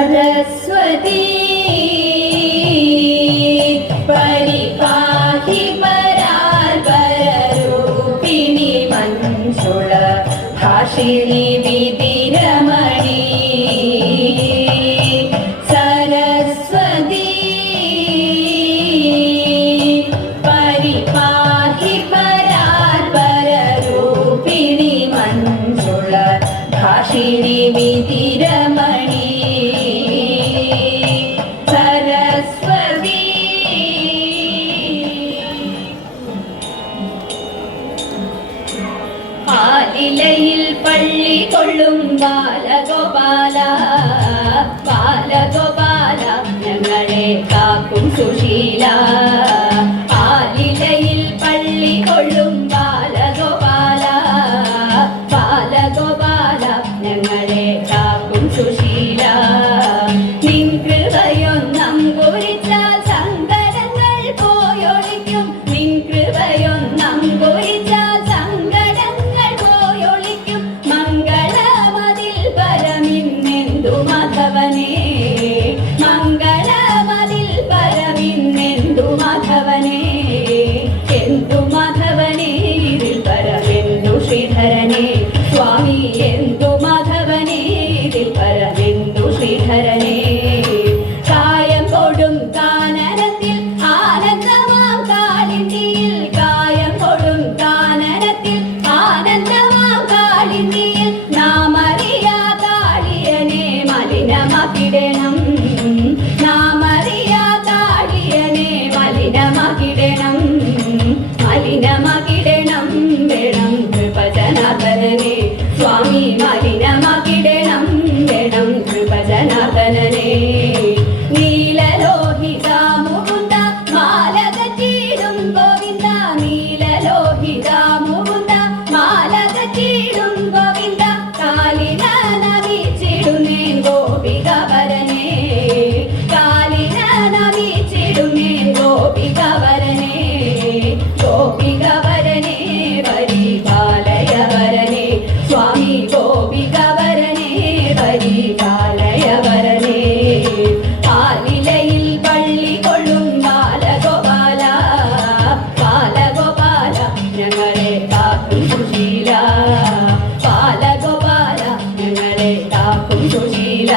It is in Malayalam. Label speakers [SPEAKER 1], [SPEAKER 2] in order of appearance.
[SPEAKER 1] सरस्वती परिपाहि परार्पररूपिणि मञ्जुळ भाषिणि विधिरमणि सरस्वती परिपाहि परार्पररूपिणि मञ्जुळ भाषिणि विधिरमणि കൊള്ളും ബാലഗോപാല ബാലഗോപാല ഞങ്ങളെ കാക്കും സുശീല. പാലിലയിൽ പള്ളി കൊള്ളും മാധവനേ മംഗളമതിൽ പരവിന്നെന്തു മാധവനെ? എന്തു മാധവനെ ഇതിൽ പരമെന്തു ശ്രീധരനെ? സ്വാമി മലിനമാക്കിടണം നാം അറിയാത്ത അടിയനെ മലിനമാക്കിടണം മലിനമാക്കിടണം വേണം കൃപജനാഥനെ സ്വാമി മലിനമാക്കിടണം വേണം കൃപജനാഥനെ ചീടും ഗോവിന്ദ ഞങ്ങളെ കാക്കും സുശീല ബാലഗോപാല ഞങ്ങളെ കാക്കും സുശീല